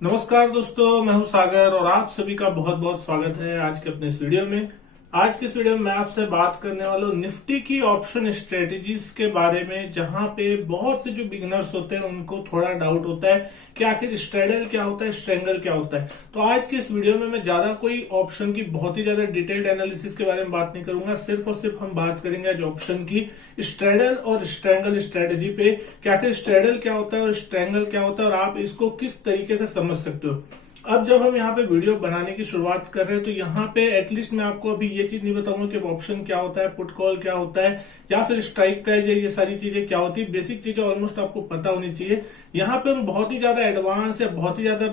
नमस्कार दोस्तों, मैं हूं सागर और आप सभी का बहुत बहुत स्वागत है आज के अपने इस वीडियो में। आज के इस वीडियो में मैं आपसे बात करने वाला हूं निफ्टी की ऑप्शन स्ट्रेटेजीज के बारे में, जहां पे बहुत से जो बिगिनर्स होते हैं उनको थोड़ा डाउट होता है कि आखिर स्ट्रेडल क्या होता है, स्ट्रेंगल क्या होता है। तो आज के इस वीडियो में मैं ज्यादा कोई ऑप्शन की बहुत ही ज्यादा डिटेल्ड एनालिसिस के बारे में बात नहीं करूंगा। सिर्फ और सिर्फ हम बात करेंगे आज ऑप्शन की स्ट्रेडल और स्ट्रेंगल स्ट्रेटेजी पे कि आखिर स्ट्रेडल क्या होता है और स्ट्रेंगल क्या होता है और आप इसको किस तरीके से समझ सकते हो। अब जब हम यहाँ पे वीडियो बनाने की शुरुआत कर रहे हैं तो यहाँ पे एटलीस्ट मैं आपको अभी ये चीज नहीं बताऊंगा कि ऑप्शन क्या होता है, पुट कॉल क्या होता है, या फिर स्ट्राइक प्राइस है, ये सारी चीजें क्या होती है। बेसिक चीजें ऑलमोस्ट आपको पता होनी चाहिए। यहाँ पे हम बहुत ही ज्यादा एडवांस या बहुत ही ज्यादा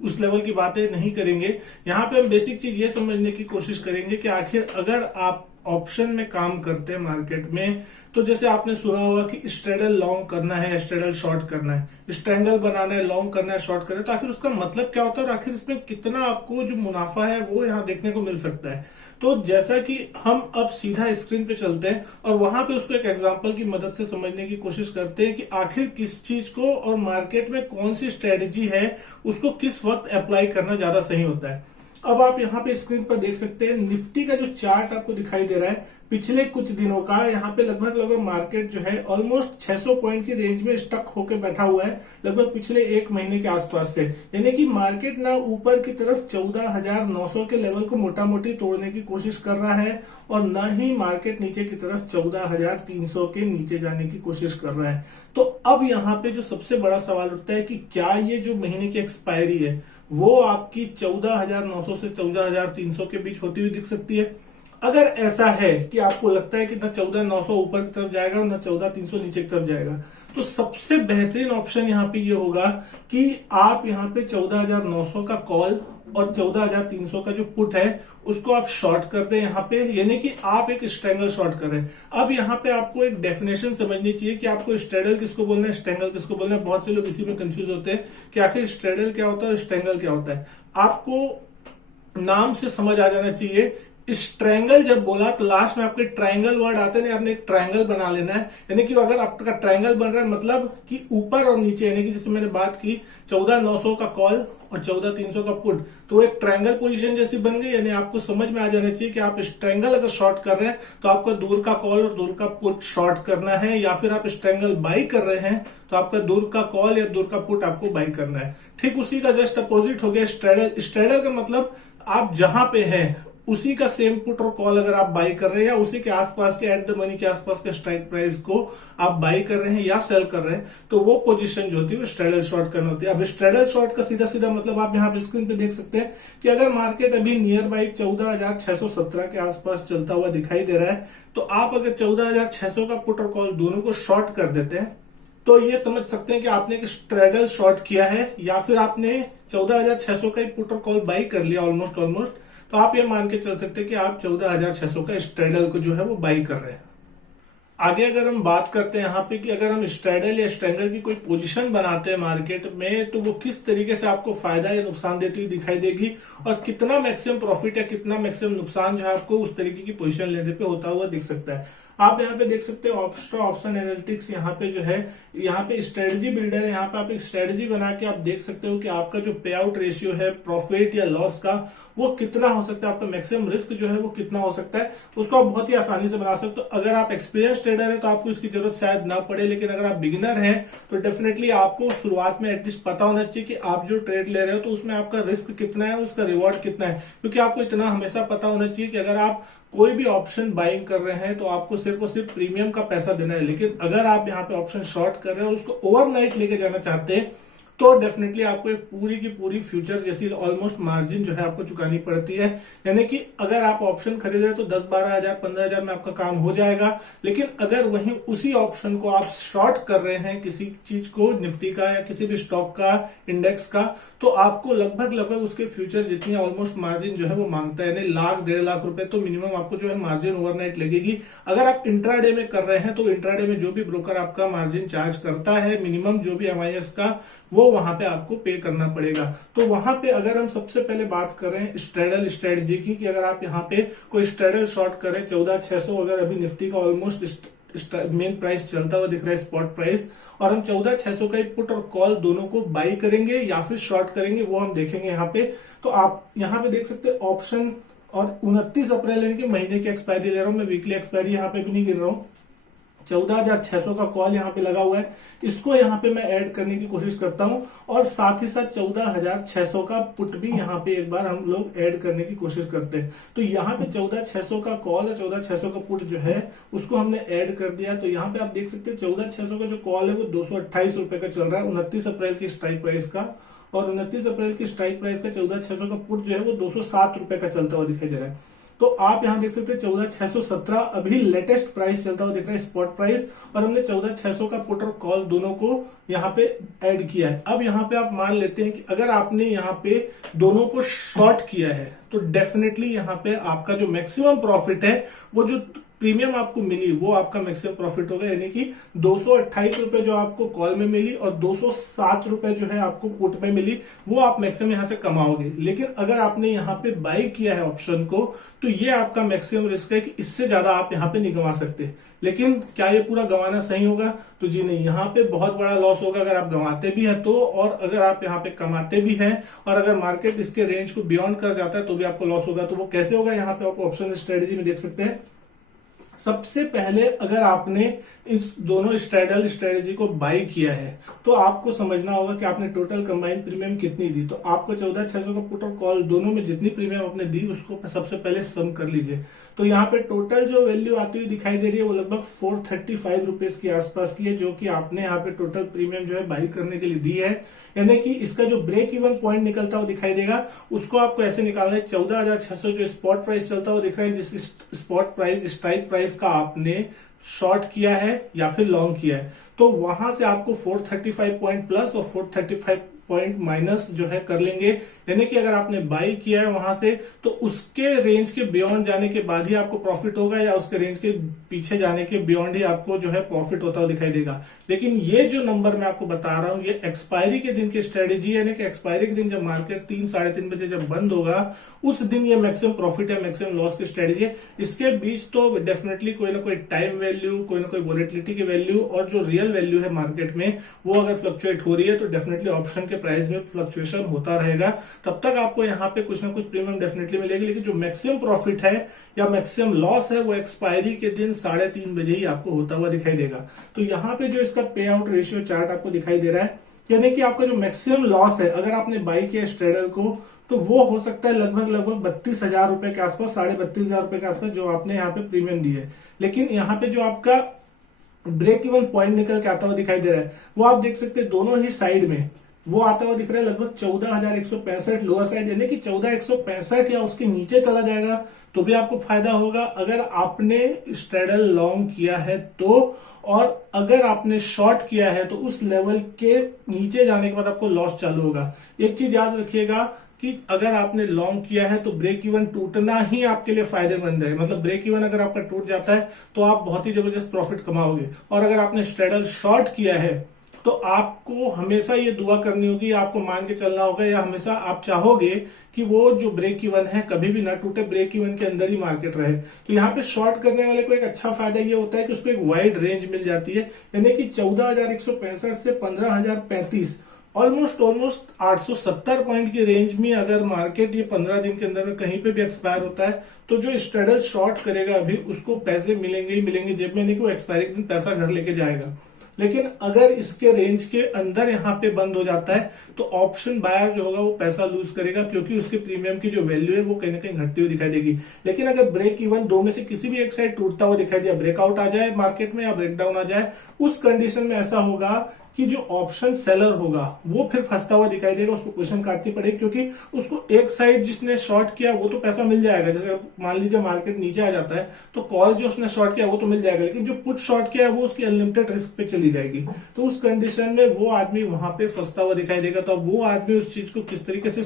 उस लेवल की बातें नहीं करेंगे। यहाँ पे हम बेसिक चीज ये समझने की कोशिश करेंगे कि आखिर अगर आप ऑप्शन में काम करते हैं मार्केट में, तो जैसे आपने सुना होगा कि स्ट्रेडल लॉन्ग करना है, स्ट्रेडल शॉर्ट करना है, स्ट्रेंगल बनाना है, लॉन्ग करना है, शॉर्ट करना है, तो आखिर उसका मतलब क्या होता है और आखिर इसमें कितना आपको जो मुनाफा है वो यहाँ देखने को मिल सकता है। तो जैसा कि हम अब सीधा स्क्रीन पे चलते हैं और वहां पे उसको एक एग्जांपल की मदद से समझने की कोशिश करते हैं कि आखिर किस चीज को और मार्केट में कौन सी स्ट्रेटेजी है उसको किस वक्त अप्लाई करना ज्यादा सही होता है। अब आप यहाँ पे स्क्रीन पर देख सकते हैं निफ्टी का जो चार्ट आपको दिखाई दे रहा है पिछले कुछ दिनों का। यहाँ पे लगभग लगभग मार्केट जो है ऑलमोस्ट 600 पॉइंट की रेंज में स्टक होकर बैठा हुआ है लगभग पिछले एक महीने के आसपास से। यानी कि मार्केट ना ऊपर की तरफ 14,900 के लेवल को मोटा मोटी तोड़ने की कोशिश कर रहा है और न ही मार्केट नीचे की तरफ 14,300 के नीचे जाने की कोशिश कर रहा है। तो अब यहाँ पे जो सबसे बड़ा सवाल उठता है कि क्या ये जो महीने की एक्सपायरी है वो आपकी 14,900 से 14,300 के बीच होती हुई दिख सकती है। अगर ऐसा है कि आपको लगता है कि ना 14,900 ऊपर की तरफ जाएगा और ना 14,300 नीचे की तरफ जाएगा, तो सबसे बेहतरीन ऑप्शन यहाँ पे ये होगा कि आप यहाँ पे 14,900 का कॉल और 14,300 का जो पुट है उसको आप शॉर्ट कर दें यहाँ पे, यानी कि आप एक स्ट्रेंगल शॉर्ट करें। अब यहाँ पे आपको एक डेफिनेशन समझनी चाहिए कि आपको स्ट्रेडल किसको बोलना है, स्ट्रेंगल किसको बोलना है। बहुत से लोग इसी में कंफ्यूज होते हैं कि आखिर स्ट्रेडल क्या होता है और स्ट्रेंगल क्या होता है। आपको नाम से समझ आ जाना चाहिए। स्ट्रेंगल जब बोला तो लास्ट में आपके ट्रायंगल वर्ड आते हैं, आपने एक ट्रायंगल बना लेना है। यानी कि अगर आपका ट्रायंगल बन रहा है मतलब कि ऊपर और नीचे, यानी कि जैसे मैंने बात की 14,900 का कॉल और 14,300 का पुट, तो वो एक ट्रायंगल पोजीशन जैसी बन गई। यानी आपको समझ में आ जाना चाहिए कि आप स्ट्रेंगल अगर शॉर्ट कर रहे हैं तो आपको दूर का कॉल और दूर का पुट शॉर्ट करना है, या फिर आप स्ट्रेंगल बाई कर रहे हैं तो आपका दूर का कॉल या दूर का पुट आपको बाई करना है। ठीक उसी का जस्ट अपोजिट हो गया स्ट्रेडल। स्ट्रेडल का मतलब आप जहां पे हैं उसी का सेम पुट और कॉल अगर आप बाई कर रहे हैं या उसी के आसपास के एट द मनी के आसपास के स्ट्राइक प्राइस को आप बाई कर रहे हैं या सेल कर रहे हैं, तो वो पोजीशन जो होती है वो स्ट्रेडल शॉर्ट करना होती है। अब स्ट्रेडल शॉर्ट का सीधा सीधा मतलब आप यहाँ पे स्क्रीन पे देख सकते हैं कि अगर मार्केट अभी नियर बाई 14,617 के आसपास चलता हुआ दिखाई दे रहा है, तो आप अगर 14,600 का पुट और कॉल दोनों को शॉर्ट कर देते हैं तो ये समझ सकते हैं कि आपने एक स्ट्रेडल शॉर्ट किया है, या फिर आपने 14,600 का ही पुट और कॉल बाई कर लिया ऑलमोस्ट। तो आप ये मान के चल सकते हैं कि आप 14,600 का स्ट्रेडल को जो है वो बाई कर रहे हैं। आगे अगर हम बात करते हैं यहाँ पे कि अगर हम स्ट्रेडल या स्ट्रेंगल की कोई पोजीशन बनाते हैं मार्केट में, तो वो किस तरीके से आपको फायदा या नुकसान देती हुई दिखाई देगी और कितना मैक्सिमम प्रॉफिट या कितना मैक्सिमम नुकसान जो है आपको उस तरीके की पोजीशन लेने पे होता हुआ दिख सकता है। आप यहाँ पे देख सकते हो ऑप्शन एनालिटिक्स, यहाँ पे जो है यहाँ पे स्ट्रेटजी बिल्डर है। यहाँ पे आप एक स्ट्रेटजी बना के आप देख सकते हो कि आपका जो पे आउट रेशियो है प्रॉफिट या लॉस का वो कितना हो सकता है, आपका मैक्सिमम रिस्क जो है वो कितना हो सकता है, उसको आप बहुत ही आसानी से बना सकते हो। अगर आप एक्सपीरियंस ट्रेडर है तो आपको इसकी जरूरत शायद ना पड़े, लेकिन अगर आप बिगिनर हैं तो डेफिनेटली आपको शुरुआत में एटलीस्ट पता होना चाहिए कि आप जो ट्रेड ले रहे हो तो उसमें आपका रिस्क कितना है, उसका रिवॉर्ड कितना है। क्योंकि आपको इतना हमेशा पता होना चाहिए कि अगर आप कोई भी ऑप्शन बाइंग कर रहे हैं तो आपको सिर्फ और सिर्फ प्रीमियम का पैसा देना है, लेकिन अगर आप यहाँ पे ऑप्शन शॉर्ट कर रहे हैं और उसको ओवरनाइट लेके जाना चाहते हैं तो डेफिनेटली आपको एक पूरी की पूरी फ्यूचर जैसी ऑलमोस्ट मार्जिन जो है आपको चुकानी पड़ती है। यानी कि अगर आप ऑप्शन खरीद रहे हैं तो 10-12 हजार 15 हजार में आपका काम हो जाएगा, लेकिन अगर वहीं उसी ऑप्शन को आप शॉर्ट कर रहे हैं किसी चीज को, निफ्टी का या किसी भी स्टॉक का, इंडेक्स का, तो आपको लगभग लगभग उसके फ्यूचर जितनी ऑलमोस्ट मार्जिन जो है वो मांगता है। यानी लाख 1.5 लाख रुपए तो मिनिमम आपको जो है मार्जिन ओवरनाइट लगेगी। अगर आप इंट्राडे में कर रहे हैं तो इंट्राडे में जो भी ब्रोकर आपका मार्जिन चार्ज करता है मिनिमम जो भी एमआईएस का, वो वहां पे आपको पे करना पड़ेगा। तो वहां पे अगर हम सबसे पहले बात करें स्ट्रेडल स्ट्रेटजी की, कि अगर आप यहाँ पे कोई स्ट्रेडल शॉर्ट करें 14,600, अगर अभी निफ्टी का ऑलमोस्ट मेन प्राइस चलता हुआ दिख रहा है, स्पॉट प्राइस, और हम 14,600 का पुट और कॉल दोनों को बाई करेंगे या फिर शॉर्ट करेंगे, वो हम देखेंगे यहाँ पे। तो आप यहाँ पे देख सकते हैं ऑप्शन, और 29 अप्रैल यानी कि महीने की एक्सपायरी ले रहा हूं मैं, वीकली एक्सपायरी यहाँ पे भी नहीं गिर रहा हूँ। 14,600 का कॉल यहाँ पे लगा हुआ है, इसको यहाँ पे मैं ऐड करने की कोशिश करता हूं, और साथ ही साथ 14,600 का पुट भी यहाँ पे एक बार हम लोग ऐड करने की कोशिश करते हैं। तो यहाँ पे 14,600 का कॉल और 14,600 का पुट जो है उसको हमने ऐड कर दिया। तो यहाँ पे आप देख सकते हैं 14,600 का जो कॉल है वो 228 रुपए का चल रहा है 29 अप्रैल की स्ट्राइक प्राइस का, और 29 अप्रैल की स्ट्राइक प्राइस का 14,600 का पुट जो है वो 207 रुपए का चलता हुआ दिखाई दे रहा है। तो आप यहां देख सकते हैं 14,617 अभी लेटेस्ट प्राइस चलता हुआ दिख रहा है, स्पॉट प्राइस, और हमने 14,600 का पुट और कॉल दोनों को यहाँ पे ऐड किया है। अब यहाँ पे आप मान लेते हैं कि अगर आपने यहाँ पे दोनों को शॉर्ट किया है तो डेफिनेटली यहाँ पे आपका जो मैक्सिमम प्रॉफिट है, वो जो प्रीमियम आपको मिली वो आपका मैक्सिमम प्रॉफिट होगा, यानी कि 228 रुपए जो आपको कॉल में मिली और 207 रुपए जो है आपको पुट में मिली, वो आप मैक्सिमम यहां से कमाओगे। लेकिन अगर आपने यहाँ पे बाई किया है ऑप्शन को, तो ये आपका मैक्सिमम रिस्क है कि इससे ज्यादा आप यहाँ पे नहीं कमा सकते। लेकिन क्या ये पूरा गंवाना सही होगा? तो जी नहीं, यहाँ पे बहुत बड़ा लॉस होगा अगर आप गंवाते भी हैं तो, और अगर आप यहाँ पे कमाते भी हैं, और अगर मार्केट इसके रेंज को बियॉन्ड कर जाता है तो भी आपको लॉस होगा। तो वो कैसे होगा, यहाँ पे आप ऑप्शन स्ट्रेटेजी में देख सकते हैं। सबसे पहले अगर आपने इस दोनों स्ट्रैडल स्ट्रेटेजी को बाई किया है तो आपको समझना होगा कि आपने टोटल कंबाइंड प्रीमियम कितनी दी। तो आपको 14,600 का पुट और कॉल दोनों में जितनी प्रीमियम आपने दी उसको सबसे पहले सम कर लीजिए। तो यहाँ पे टोटल जो वैल्यू आती हुई दिखाई दे रही है वो लगभग 435 रुपीज के आसपास की है, जो कि आपने यहाँ पे टोटल प्रीमियम जो है बाई करने के लिए दी है। यानी कि इसका जो ब्रेक इवन पॉइंट निकलता हुआ दिखाई देगा उसको आपको ऐसे निकालना है, 14,600 जो स्पॉट प्राइस चलता हुआ दिख रहा है, जिस स्पॉट प्राइस स्ट्राइक प्राइस का आपने शॉर्ट किया है या फिर लॉन्ग किया है, तो वहां से आपको 435 पॉइंट प्लस और 435 पॉइंट माइनस जो है कर लेंगे। यानी कि अगर आपने बाई किया है वहां से तो उसके रेंज के बियॉन्ड जाने के बाद ही आपको प्रॉफिट होगा, या उसके रेंज के पीछे जाने के बियॉन्ड ही आपको जो है प्रॉफिट होता हुआ दिखाई देगा। लेकिन ये जो नंबर मैं आपको बता रहा हूं ये एक्सपायरी के दिन की स्ट्रेटेजी है, यानी कि एक्सपायरी के दिन जब मार्केट 3 साढ़े 3 बजे जब बंद होगा उस दिन ये मैक्सिमम प्रॉफिट या मैक्सिमम लॉस की स्ट्रेटेजी है। इसके बीच तो डेफिनेटली कोई ना कोई टाइम वैल्यू, कोई ना कोई वोलेटिलिटी की वैल्यू और जो रियल वैल्यू है मार्केट में वो अगर फ्लक्चुएट हो रही है तो डेफिनेटली ऑप्शन के प्राइस में फ्लक्चुएशन होता रहेगा। तब तक आपको यहाँ पे कुछ ना कुछ प्रीमियम डेफिनेटली मिलेगी, लेकिन जो मैक्सिमम प्रॉफिट है या मैक्सिमम लॉस है वो एक्सपायरी के दिन 3:30 बजे ही आपको होता हुआ दिखाई देगा। तो यहाँ पे जो इसका पे आउट रेशियो चार्ट आपको दिखाई दे रहा है, यानी कि आपका जो मैक्सिमम लॉस है अगर आपने बाई किया स्ट्रेडल को तो वो हो सकता है लगभग 32,000 रुपए के आसपास, 32,500 रुपए के आसपास जो आपने यहाँ पे प्रीमियम दी है। लेकिन यहाँ पे जो आपका ब्रेक इवन पॉइंट निकल के आता हुआ दिखाई दे रहा है वो आप देख सकते हैं दोनों ही साइड में वो आता हुआ दिख रहा है लगभग 14,165 लोअर साइड, यानी कि 14,165 या उसके नीचे चला जाएगा तो भी आपको फायदा होगा अगर आपने स्ट्रेडल लॉन्ग किया है तो, और अगर आपने शॉर्ट किया है तो उस लेवल के नीचे जाने के बाद आपको लॉस चालू होगा। एक चीज याद रखिएगा कि अगर आपने लॉन्ग किया है तो ब्रेक इवन टूटना ही आपके लिए फायदेमंद है, मतलब ब्रेक इवन अगर आपका टूट जाता है तो आप बहुत ही जबरदस्त प्रॉफिट कमाओगे। और अगर आपने स्ट्रेडल शॉर्ट किया है तो आपको हमेशा ये दुआ करनी होगी, आपको मान के चलना होगा, या हमेशा आप चाहोगे कि वो जो ब्रेक इवन है कभी भी ना टूटे, ब्रेक इवन के अंदर ही मार्केट रहे। तो यहाँ पे शॉर्ट करने वाले को एक अच्छा फायदा ये होता है कि उसको एक वाइड रेंज मिल जाती है, यानी कि 14,165 से 15,035 ऑलमोस्ट 870 पॉइंट की रेंज में अगर मार्केट ये 15 दिन के अंदर में कहीं पे भी एक्सपायर होता है तो जो स्ट्रेडल शॉर्ट करेगा अभी उसको पैसे मिलेंगे ही मिलेंगे जेब में, नहीं कि वो एक्सपायरी के दिन पैसा घर लेके जाएगा। लेकिन अगर इसके रेंज के अंदर यहाँ पे बंद हो जाता है तो ऑप्शन बायर जो होगा वो पैसा लूज करेगा, क्योंकि उसके प्रीमियम की जो वैल्यू है वो कहीं ना कहीं घटती हुई दिखाई देगी। लेकिन अगर ब्रेक इवन दो में से किसी भी एक साइड टूटता हुआ दिखाई दिया, ब्रेकआउट आ जाए मार्केट में या ब्रेकडाउन आ जाए, उस कंडीशन में ऐसा होगा कि जो ऑप्शन सेलर होगा वो फिर फंसता हुआ दिखाई देगा, उसको क्वेश्चन काटनी पड़ेगी, क्योंकि उसको एक साइड जिसने शॉर्ट किया वो तो पैसा मिल जाएगा। जैसे मान लीजिए मार्केट नीचे आ जाता है तो कॉल जो उसने शॉर्ट किया वो तो मिल जाएगा, लेकिन जो पुट शॉर्ट किया है वो उसकी अनलिमिटेड रिस्क पे चली जाएगी। तो उस कंडीशन में वो आदमी वहां पे फंसता हुआ दिखाई देगा। तो अब वो आदमी उस चीज को किस तरीके से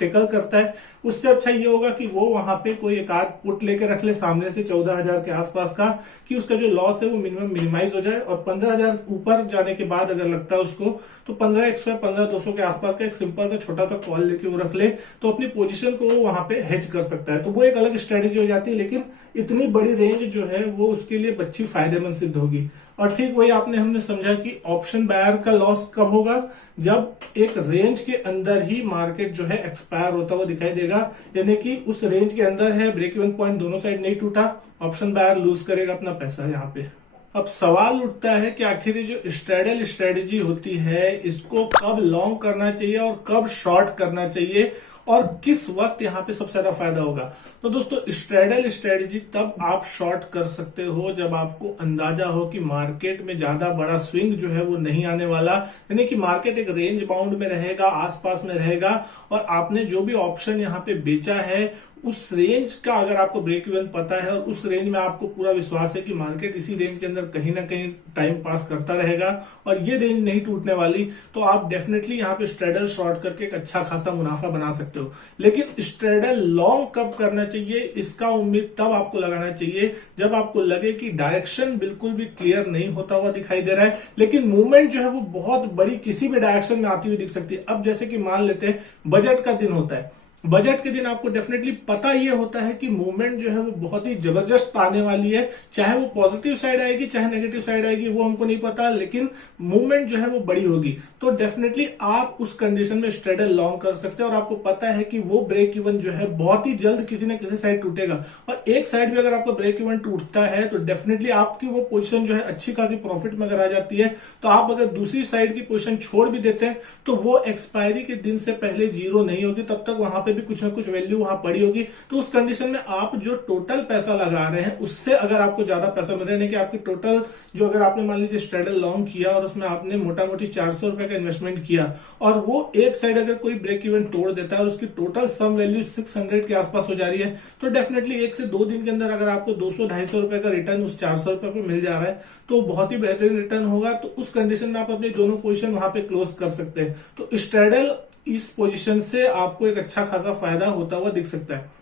टेकल करता है, उससे अच्छा ये होगा कि वो वहां पे कोई एक आध पुट लेके रख ले सामने से 14,000 के आसपास का, कि उसका जो लॉस है वो मिनिमम मिनिमाइज हो जाए। और 15,000 ऊपर जाने के बाद अगर लगता है उसको, तो 15,100 या 15,200 के आसपास का एक सिंपल सा छोटा सा कॉल लेके वो रख ले, तो अपनी पोजीशन को वो वहां पे हेज कर सकता है। तो वो एक अलग स्ट्रेटेजी हो जाती है, लेकिन इतनी बड़ी रेंज जो है वो उसके लिए अच्छी फायदेमंद सिद्ध होगी। और ठीक वही हमने समझा कि ऑप्शन बायर का लॉस कब होगा, जब एक रेंज के अंदर ही मार्केट जो है एक्सपायर होता हुआ दिखाई देगा, यानी कि उस रेंज के अंदर है, ब्रेक इवन पॉइंट दोनों साइड नहीं टूटा, ऑप्शन बायर लूज करेगा अपना पैसा यहाँ पे। अब सवाल उठता है कि आखिर जो स्ट्रैडल स्ट्रेटेजी होती है इसको कब लॉन्ग करना चाहिए और कब शॉर्ट करना चाहिए, और किस वक्त यहाँ पे सबसे ज्यादा फायदा होगा। तो दोस्तों, स्ट्रैडल स्ट्रेटेजी तब आप शॉर्ट कर सकते हो जब आपको अंदाजा हो कि मार्केट में ज्यादा बड़ा स्विंग जो है वो नहीं आने वाला, यानी कि मार्केट एक रेंज बाउंड में रहेगा, आसपास में रहेगा, और आपने जो भी ऑप्शन यहाँ पे बेचा है उस रेंज का अगर आपको ब्रेक इवन पता है और उस रेंज में आपको पूरा विश्वास है कि मार्केट इसी रेंज के अंदर कहीं ना कहीं टाइम पास करता रहेगा और ये रेंज नहीं टूटने वाली, तो आप डेफिनेटली यहाँ पे स्ट्रेडल शॉर्ट करके एक अच्छा खासा मुनाफा बना सकते हो। लेकिन स्ट्रेडल लॉन्ग कब करना चाहिए, इसका उम्मीद तब आपको लगाना चाहिए जब आपको लगे कि डायरेक्शन बिल्कुल भी क्लियर नहीं होता हुआ दिखाई दे रहा है, लेकिन मूवमेंट जो है वो बहुत बड़ी किसी भी डायरेक्शन में आती हुई दिख सकती है। अब जैसे कि मान लेते हैं बजट का दिन होता है, बजट के दिन आपको डेफिनेटली पता ये होता है कि मूवमेंट जो है वो बहुत ही जबरदस्त आने वाली है, चाहे वो पॉजिटिव साइड आएगी चाहे नेगेटिव साइड आएगी वो हमको नहीं पता, लेकिन मूवमेंट जो है वो बड़ी होगी। तो डेफिनेटली आप उस कंडीशन में स्ट्रेडल लॉन्ग कर सकते हैं और आपको पता है कि वो ब्रेक इवन जो है बहुत ही जल्द किसी न किसी साइड टूटेगा, और एक साइड भी अगर आपको ब्रेक इवन टूटता है तो डेफिनेटली आपकी वो पोजीशन जो है अच्छी खासी प्रॉफिट में अगर आ जाती है, तो आप अगर दूसरी साइड की पोजीशन छोड़ भी देते हैं तो वो एक्सपायरी के दिन से पहले जीरो नहीं होगी, तब तक वहां पे भी कुछ ना कुछ वैल्यू वहां पड़ी होगी। तो उस कंडीशन में आप जो टोटल पैसा लगा रहे हैं उससे अगर आपको ज्यादा पैसा मिल रहा है, कि आपकी टोटल जो, अगर आपने मान लीजिए स्ट्रेडल लॉन्ग किया और उसमें आपने मोटा मोटी 400 रुपए का इन्वेस्टमेंट किया और वो एक साइड अगर कोई ब्रेक इवन तोड़ देता है और उसकी टोटल सम वैल्यू 600 के आसपास हो जा रही है, तो डेफिनेटली 1 से 2 दिन के अंदर अगर आपको 200-250 रुपए का रिटर्न उस 400 रुपए पे मिल जा रहा है तो बहुत ही बेहतरीन रिटर्न होगा। तो उस कंडीशन में आप अपनी दोनों पोजीशन वहां पे क्लोज कर सकते हैं। तो स्ट्रेडल इस पोजीशन से आपको एक अच्छा खासा फायदा होता हुआ दिख सकता है।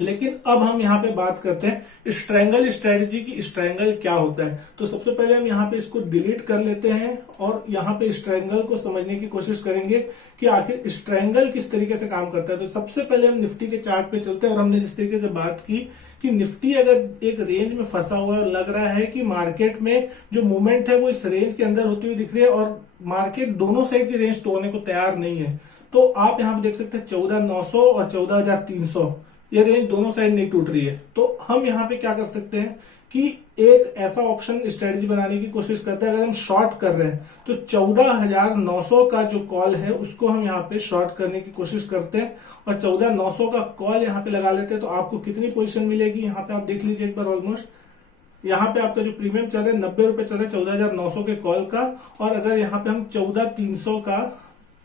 लेकिन अब हम यहाँ पे बात करते हैं स्ट्रैंगल स्ट्रेटजी की। स्ट्रैंगल क्या होता है, तो सबसे पहले हम यहाँ पे इसको डिलीट कर लेते हैं और यहाँ पे स्ट्रैंगल को समझने की कोशिश करेंगे कि आखिर स्ट्रैंगल किस तरीके से काम करता है। तो सबसे पहले हम निफ्टी के चार्ट पे चलते हैं और हमने जिस तरीके से बात की कि निफ्टी अगर एक रेंज में फंसा हुआ है और लग रहा है कि मार्केट में जो मूवमेंट है वो इस रेंज के अंदर होती हुई दिख रही है और मार्केट दोनों साइड की रेंज तोड़ने को तैयार नहीं है, तो आप यहाँ पे देख सकते हैं 14,900 और 14,300 ये रेंज दोनों साइड नहीं टूट रही है। तो हम यहाँ पे क्या कर सकते हैं कि एक ऐसा ऑप्शन स्ट्रेटजी बनाने की कोशिश करते हैं। अगर हम शॉर्ट कर रहे हैं तो 14,900 का जो कॉल है उसको हम यहाँ पे शॉर्ट करने की कोशिश करते हैं और 14,900 का कॉल यहाँ पे लगा लेते हैं। तो आपको कितनी पोजीशन मिलेगी यहाँ पे आप देख लीजिए एक बार। ऑलमोस्ट यहाँ पे आपका जो प्रीमियम चल रहा है 90 रुपए चल रहा है 14,900 के कॉल का, और अगर यहाँ पे हम 14,300 का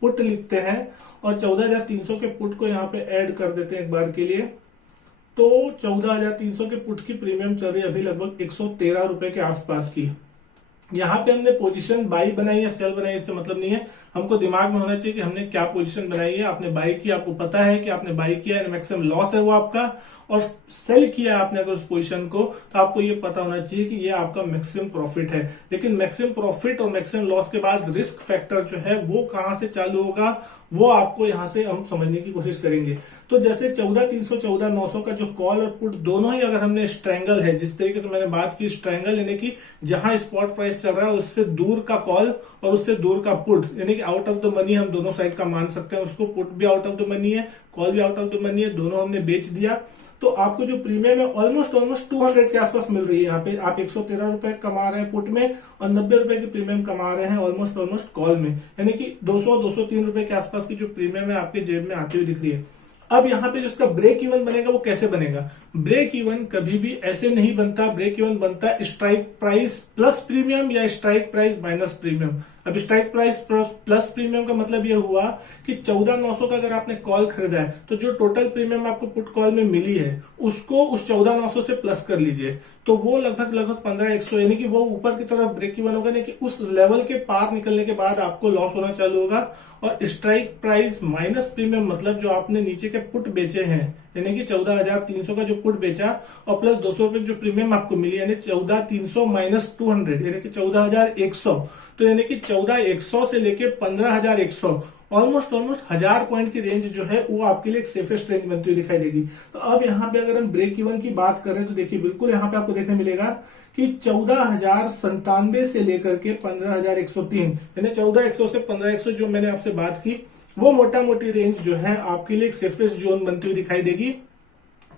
पुट लिखते हैं और 14,300 के पुट को यहाँ पे ऐड कर देते हैं एक बार के लिए, तो 14,300 के पुट की प्रीमियम चल रही है अभी लगभग 113 रुपए के आसपास की। यहाँ पे हमने पोजीशन बाई बनाई या सेल बनाई इससे मतलब नहीं है, हमको दिमाग में होना चाहिए कि हमने क्या पोजीशन बनाई है। आपने बाई किया, आपको पता है कि आपने बाई किया है, मैक्सिमम लॉस है वो आपका, और सेल किया आपने अगर उस पोजीशन को तो आपको ये पता होना चाहिए कि ये आपका मैक्सिमम प्रॉफिट है। लेकिन मैक्सिमम प्रॉफिट और मैक्सिमम लॉस के बाद रिस्क फैक्टर जो है वो कहां से चालू होगा वो आपको यहां से हम समझने की कोशिश करेंगे। तो जैसे 14,300 14,900 का जो कॉल और पुट दोनों ही अगर हमने स्ट्रैंगल है, जिस तरीके से मैंने बात की स्ट्रैंगल यानी कि जहां स्पॉट प्राइस चल रहा है उससे दूर का कॉल और उससे दूर का पुट, यानी कि आउट ऑफ द मनी हम दोनों साइड का मान सकते हैं उसको। पुट भी आउट ऑफ द मनी है, कॉल भी आउट ऑफ द मनी है, दोनों हमने बेच दिया। तो आपको जो प्रीमियम है ऑलमोस्ट 200 के आसपास मिल रही है। यहाँ पे आप 113 रुपए कमा रहे हैं पुट में और 90 रुपए की प्रीमियम कमा रहे हैं ऑलमोस्ट कॉल में, यानी कि 203 रुपए के आसपास की जो प्रीमियम है आपके जेब में आती हुई दिख रही है। अब यहाँ पे जिसका ब्रेक इवन बनेगा वो कैसे बनेगा? ब्रेक इवन कभी भी ऐसे नहीं बनता, ब्रेक इवन बनता है स्ट्राइक प्राइस प्लस प्रीमियम या स्ट्राइक प्राइस माइनस प्रीमियम। अब स्ट्राइक प्राइस प्लस प्रीमियम का मतलब यह हुआ कि 14,900 का अगर आपने कॉल खरीदा है तो जो टोटल प्रीमियम आपको पुट कॉल में मिली है उसको उस 14,900 से प्लस कर लीजिए, तो वो लगभग 15,100, यानी कि वो ऊपर की तरफ ब्रेक इवन होगा, नहीं कि उस लेवल के पार निकलने के बाद आपको लॉस होना चालू होगा। और स्ट्राइक प्राइस माइनस प्रीमियम मतलब जो आपने नीचे के पुट बेचे हैं, यानी कि 14,300 का जो पुट बेचा और प्लस 200 रुपए जो प्रीमियम आपको मिली, यानी 14,300 माइनस 200 यानी कि 14,100। तो यानी कि 14,100 से लेके 15,100 ऑलमोस्ट 1,000 पॉइंट की रेंज जो है वो आपके लिए एक सेफेस्ट रेंज बनती हुई दिखाई देगी। तो अब यहाँ पे अगर हम ब्रेक इवन की बात करें तो देखिए बिल्कुल यहाँ पे आपको देखने मिलेगा कि 14,097 से लेकर के 15,103 यानी 14,100 से 15,100 जो मैंने आपसे बात की वो मोटा मोटी रेंज जो है आपके लिए एक सेफेस्ट जोन बनती हुई दिखाई देगी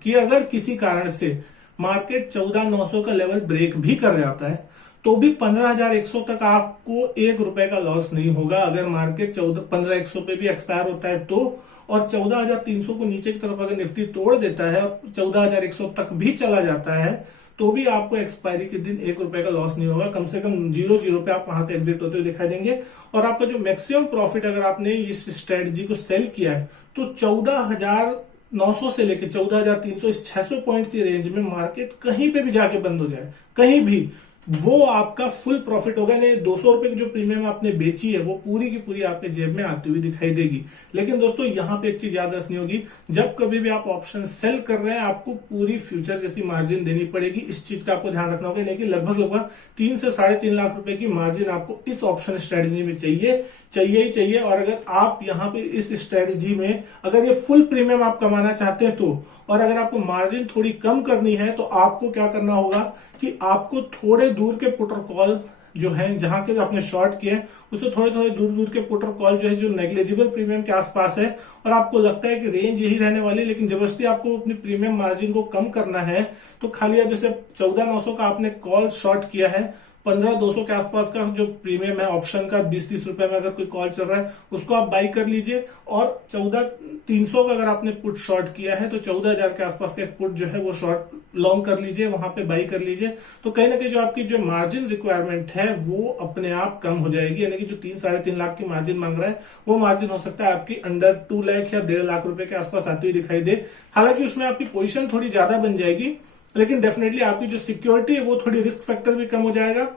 कि अगर किसी कारण से मार्केट 14,900 का लेवल ब्रेक भी कर जाता है तो भी 15,100 तक आपको ₹1 का लॉस नहीं होगा। अगर मार्केट 15,100 पे भी एक्सपायर होता है तो, और 14,300 को नीचे की तरफ अगर निफ्टी तोड़ देता है और 14,100 तक भी चला जाता है तो भी आपको एक्सपायरी के दिन ₹1 का लॉस नहीं होगा। कम से कम 0 पे आप वहां से एग्जिट होते हुए दिखाई देंगे। और आपका जो मैक्सिमम प्रॉफिट अगर आपने इस स्ट्रेटजी को सेल किया है तो 14,900 से लेकर 14,300 इस 600 पॉइंट की रेंज में मार्केट कहीं पे भी जाके बंद हो जाए, कहीं भी, वो आपका फुल प्रॉफिट होगा। नहीं, 200 रुपए की जो प्रीमियम आपने बेची है वो पूरी की पूरी आपके जेब में आती हुई दिखाई देगी। लेकिन दोस्तों यहाँ पे एक चीज याद रखनी होगी, जब कभी भी आप ऑप्शन सेल कर रहे हैं आपको पूरी फ्यूचर जैसी मार्जिन देनी पड़ेगी। इस चीज का आपको ध्यान रखना होगा, नहीं कि लगभग 3 से 3.5 लाख रुपए की मार्जिन आपको इस ऑप्शन स्ट्रेटेजी में चाहिए ही चाहिए। और अगर आप यहाँ पे इस स्ट्रेटेजी में अगर ये फुल प्रीमियम आप कमाना चाहते हैं तो, और अगर आपको मार्जिन थोड़ी कम करनी है तो आपको क्या करना होगा कि आपको थोड़े दूर के पुट और कॉल जो है जहां के आपने शॉर्ट किए उससे थोड़े थोड़े दूर के पुट और कॉल जो है जो नेग्लिजिबल प्रीमियम के आसपास है और आपको लगता है कि रेंज यही रहने वाली है, लेकिन जबरदस्ती आपको अपनी प्रीमियम मार्जिन को कम करना है तो खाली अब जैसे 14,900 का आपने कॉल शॉर्ट किया है, 15,200 के आसपास का जो प्रीमियम है ऑप्शन का 20-30 रुपए में अगर कोई कॉल चल रहा है उसको आप बाई कर लीजिए। और 14,300 का अगर आपने पुट शॉर्ट किया है तो 14,000 के आसपास का एक पुट जो है वो शॉर्ट लॉन्ग कर लीजिए, वहां पे बाई कर लीजिए। तो कहीं ना कहीं जो आपकी जो मार्जिन रिक्वायरमेंट है वो अपने आप कम हो जाएगी, यानी कि जो 3-3.5 लाख की मार्जिन मांग रहा है वो मार्जिन हो सकता है आपकी अंडर 2 लाख या 1.5 लाख रुपए के आसपास आती हुई दिखाई दे। हालांकि उसमें आपकी पोजीशन थोड़ी ज्यादा बन जाएगी, लेकिन डेफिनेटली आपकी जो सिक्योरिटी है वो थोड़ी रिस्क फैक्टर भी कम हो जाएगा।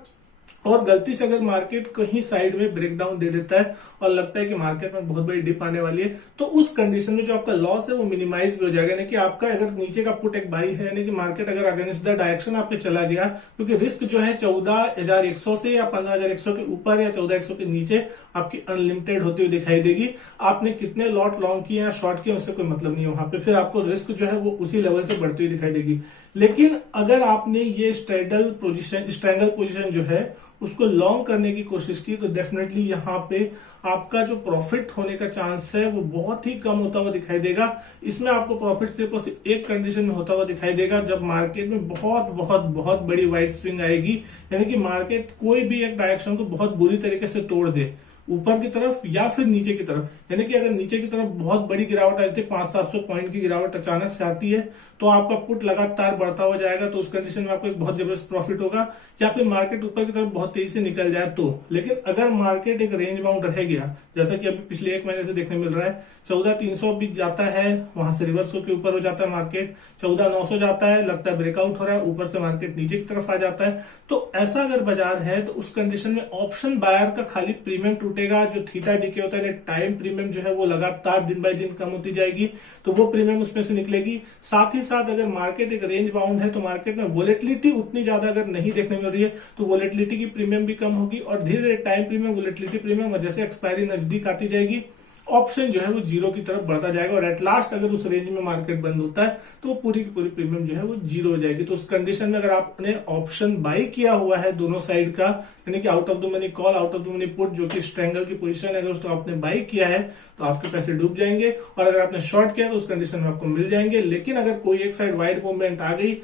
और गलती से अगर मार्केट कहीं साइड में ब्रेकडाउन दे देता है और लगता है कि मार्केट में बहुत बड़ी डिप आने वाली है तो उस कंडीशन में जो आपका लॉस है वो मिनिमाइज भी हो जाएगा। यानी कि आपका अगर नीचे का पुट एक बाई है, यानी कि मार्केट अगर अगेंस्ट द डायरेक्शन आपके चला गया, क्योंकि रिस्क जो है 14,100 से या 15,100 के ऊपर या 14,100 के नीचे आपकी अनलिमिटेड होती हुई दिखाई देगी। आपने कितने लॉट लॉन्ग किए या शॉर्ट किए उससे कोई मतलब नहीं है वहां पे, फिर आपको रिस्क जो है वो उसी लेवल से बढ़ती हुई दिखाई देगी। लेकिन अगर आपने ये स्ट्रैंगल पोजीशन जो है उसको लॉन्ग करने की कोशिश की तो डेफिनेटली यहाँ पे आपका जो प्रॉफिट होने का चांस है वो बहुत ही कम होता हुआ दिखाई देगा। इसमें आपको प्रॉफिट सिर्फ एक कंडीशन में होता हुआ दिखाई देगा, जब मार्केट में बहुत बहुत बहुत बड़ी वाइड स्विंग आएगी, यानी कि मार्केट कोई भी एक डायरेक्शन को बहुत बुरी तरीके से तोड़ दे, ऊपर की तरफ या फिर नीचे की तरफ। यानी कि अगर नीचे की तरफ बहुत बड़ी गिरावट आती है, 500-700 पॉइंट की गिरावट अचानक से आती है तो आपका पुट लगातार बढ़ता हुआ जाएगा, तो उस कंडीशन में आपको एक बहुत जबरदस्त प्रॉफिट होगा। या फिर मार्केट ऊपर की तरफ बहुत तेजी से निकल जाए तो। लेकिन अगर मार्केट एक रेंज बाउंड रह गया, जैसा कि अभी पिछले 1 महीने से देखने मिल रहा है, 14,300 भी जाता है, वहां से रिवर्स होकर ऊपर हो जाता है मार्केट, 14,900 जाता है, लगता है ब्रेकआउट हो रहा है, ऊपर से मार्केट नीचे की तरफ आ जाता है। तो ऐसा अगर बाजार है तो उस कंडीशन में ऑप्शन बायर का खाली प्रीमियम टूटेगा, जो थीटा डीके होता है टाइम प्रीमियम जो है वो लगातार दिन बाय दिन कम होती जाएगी, तो वो प्रीमियम उसमें से निकलेगी। साथ ही साथ अगर मार्केट एक रेंज बाउंड है तो मार्केट में वोलेटिलिटी उतनी ज्यादा अगर नहीं देखने मिल रही है तो वोलेटिलिटी की प्रीमियम भी कम होगी और धीरे धीरे टाइम प्रीमियम, वोलेटिलिटी प्रीमियम और जैसे एक्सपायरी नजदीक आती जाएगी ऑप्शन जो है वो जीरो की तरफ बढ़ता जाएगा और एट लास्ट अगर उस रेंज में मार्केट बंद होता है तो पूरी की पूरी प्रीमियम जो है वो जीरो हो जाएगी। तो उस कंडीशन में अगर आपने ऑप्शन बाई किया हुआ है दोनों साइड का, यानी कि out of the money call, out of the money put, जो कि स्ट्रैंगल की पोजीशन है, अगर उसको आपने बाई किया है तो आपके पैसे डूब जाएंगे, और अगर आपने शॉर्ट किया तो उस कंडीशन में आपको मिल जाएंगे। लेकिन अगर कोई एक साइड वाइड मूवमेंट आ गई,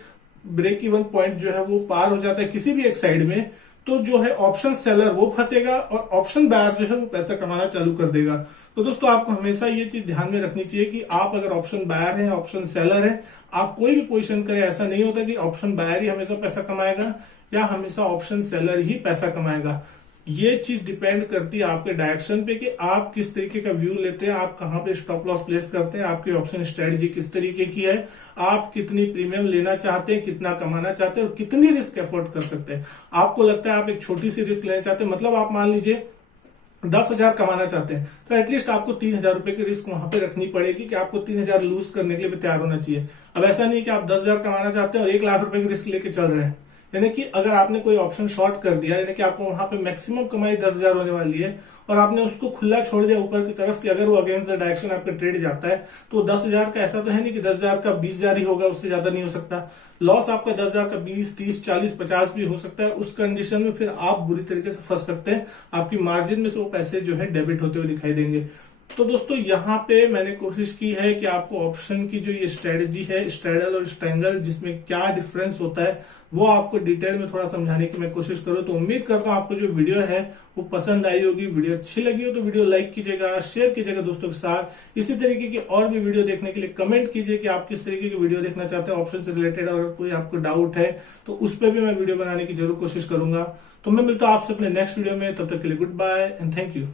ब्रेक इवन पॉइंट जो है वो पार हो जाता है किसी भी एक साइड में, तो जो है ऑप्शन सेलर वो फंसेगा और ऑप्शन बायर जो है वो पैसा कमाना चालू कर देगा। तो दोस्तों आपको हमेशा ये चीज ध्यान में रखनी चाहिए कि आप अगर ऑप्शन बायर हैं, ऑप्शन सेलर हैं, आप कोई भी पोजीशन करें, ऐसा नहीं होता कि ऑप्शन बायर ही हमेशा पैसा कमाएगा या हमेशा ऑप्शन सेलर ही पैसा कमाएगा। ये चीज डिपेंड करती है आपके डायरेक्शन पे कि आप किस तरीके का व्यू लेते हैं, आप कहाँ पे स्टॉप लॉस प्लेस करते हैं, आपकी ऑप्शन स्ट्रेटजी किस तरीके की है, आप कितनी प्रीमियम लेना चाहते हैं, कितना कमाना चाहते हैं और कितनी रिस्क एफोर्ड कर सकते हैं। आपको लगता है आप एक छोटी सी रिस्क लेना चाहते हैं, मतलब आप मान लीजिए 10,000 कमाना चाहते हैं, तो एटलीस्ट आपको 3,000 रुपए की रिस्क वहां पे रखनी पड़ेगी कि आपको 3,000 लूज करने के लिए भी तैयार होना चाहिए। अब ऐसा नहीं कि आप 10,000 कमाना चाहते हैं और 1 लाख रुपए की रिस्क लेके चल रहे हैं। यानी कि अगर आपने कोई ऑप्शन शॉर्ट कर दिया, यानी कि आपको वहां पे मैक्सिमम कमाई 10,000 होने वाली है और आपने उसको खुला छोड़ दिया ऊपर की तरफ कि अगर वो अगेंस्ट द डायरेक्शन आपका ट्रेड जाता है तो 10,000 का ऐसा तो है नहीं कि 10,000 का 20,000 ही होगा, उससे ज्यादा नहीं हो सकता। लॉस आपका 10,000 का 20, 30, 40, 50 भी हो सकता है। उस कंडीशन में फिर आप बुरी तरीके से फंस सकते हैं, आपकी मार्जिन में से वो पैसे जो है डेबिट होते हुए दिखाई देंगे। तो दोस्तों यहाँ पे मैंने कोशिश की है कि आपको ऑप्शन की जो ये स्ट्रेटजी है, स्ट्रैडल और स्ट्रैंगल, जिसमें क्या डिफरेंस होता है वो आपको डिटेल में थोड़ा समझाने की मैं कोशिश करूँ। तो उम्मीद करता हूँ आपको जो वीडियो है वो पसंद आई होगी। वीडियो अच्छी लगी हो तो वीडियो लाइक कीजिएगा, शेयर कीजिएगा दोस्तों के साथ। इसी तरीके की और भी वीडियो देखने के लिए कमेंट कीजिए कि आप किस तरीके की वीडियो देखना चाहते हैं ऑप्शन से रिलेटेड। अगर कोई आपको डाउट है तो उस पर भी मैं वीडियो बनाने की जरूर कोशिश करूंगा। तो मैं मिलता हूँ आपसे अपने नेक्स्ट वीडियो में, तब तक के लिए good bye and thank you.